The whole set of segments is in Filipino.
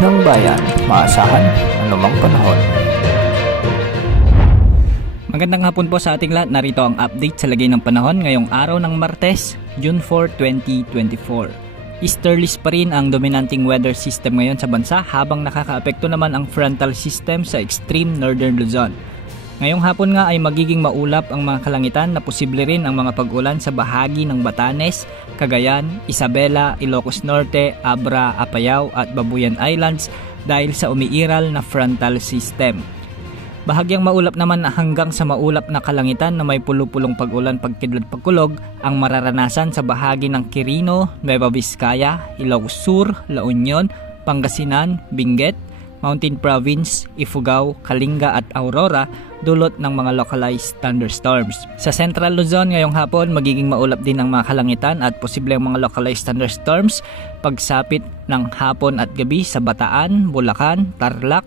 ng bayan, maasahan anumang panahon. Magandang hapon po sa ating lahat. Narito ang update sa lagay ng panahon ngayong araw ng Martes, June 4, 2024. Easterlies pa rin ang dominanting weather system ngayon sa bansa habang nakakaapekto naman ang frontal system sa extreme northern Luzon. Ngayong hapon nga ay magiging maulap ang mga kalangitan na posible rin ang mga pag-ulan sa bahagi ng Batanes, Cagayan, Isabela, Ilocos Norte, Abra, Apayao at Babuyan Islands dahil sa umiiral na frontal system. Bahagyang maulap naman hanggang sa maulap na kalangitan na may pulupulong pag-ulan pagkidlat-pagkulog ang mararanasan sa bahagi ng Quirino, Nueva Vizcaya, Ilocos Sur, La Union, Pangasinan, Benguet, Mountain Province, Ifugao, Kalinga at Aurora dulot ng mga localized thunderstorms. Sa Central Luzon ngayong hapon magiging maulap din ang mga kalangitan at posibleng mga localized thunderstorms pagsapit ng hapon at gabi sa Bataan, Bulacan, Tarlac,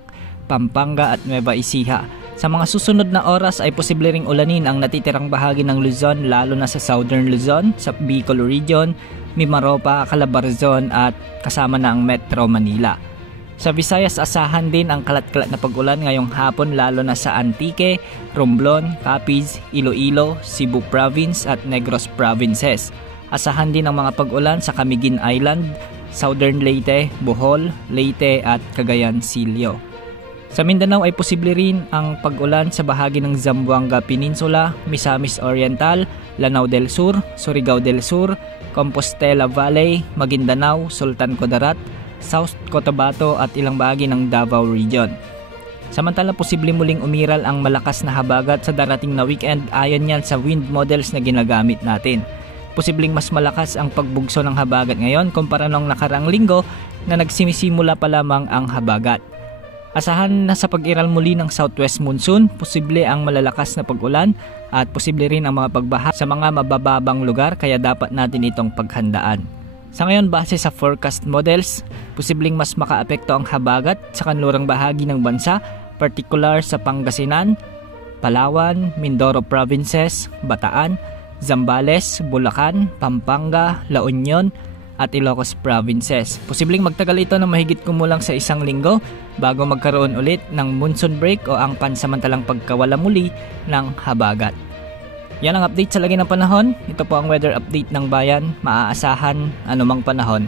Pampanga at Nueva Ecija. Sa mga susunod na oras ay posible ring ulanin ang natitirang bahagi ng Luzon lalo na sa Southern Luzon, sa Bicol Region, Mimaropa, Calabarzon at kasama na ang Metro Manila. Sa Visayas asahan din ang kalat-kalat na pag-ulan ngayong hapon lalo na sa Antique, Romblon, Capiz, Iloilo, Cebu Province at Negros Provinces. Asahan din ang mga pag-ulan sa Camiguin Island, Southern Leyte, Bohol, Leyte at Cagayan Silio. Sa Mindanao ay posible rin ang pag-ulan sa bahagi ng Zamboanga Peninsula, Misamis Oriental, Lanao del Sur, Surigao del Sur, Compostela Valley, Maguindanao, Sultan Kudarat, South Cotabato at ilang bahagi ng Davao Region. Samantala posible muling umiral ang malakas na habagat sa darating na weekend ayon yan sa wind models na ginagamit natin. Posibleng mas malakas ang pagbugso ng habagat ngayon kumpara nung nakaraang linggo na nagsimisimula pa lamang ang habagat. Asahan na sa pag-iral muli ng southwest monsoon, posible ang malalakas na pag-ulan at posible rin ang mga pagbaha sa mga mabababang lugar kaya dapat natin itong paghandaan. Sa ngayon base sa forecast models, posibleng mas makaapekto ang habagat sa kanlurang bahagi ng bansa, particular sa Pangasinan, Palawan, Mindoro Provinces, Bataan, Zambales, Bulacan, Pampanga, La Union at Ilocos Provinces. Posibleng magtagal ito ng mahigit kumulang sa isang linggo bago magkaroon ulit ng monsoon break o ang pansamantalang pagkawala muli ng habagat. Yan ang update sa lagay ng panahon. Ito po ang weather update ng bayan. Maaasahan anumang panahon.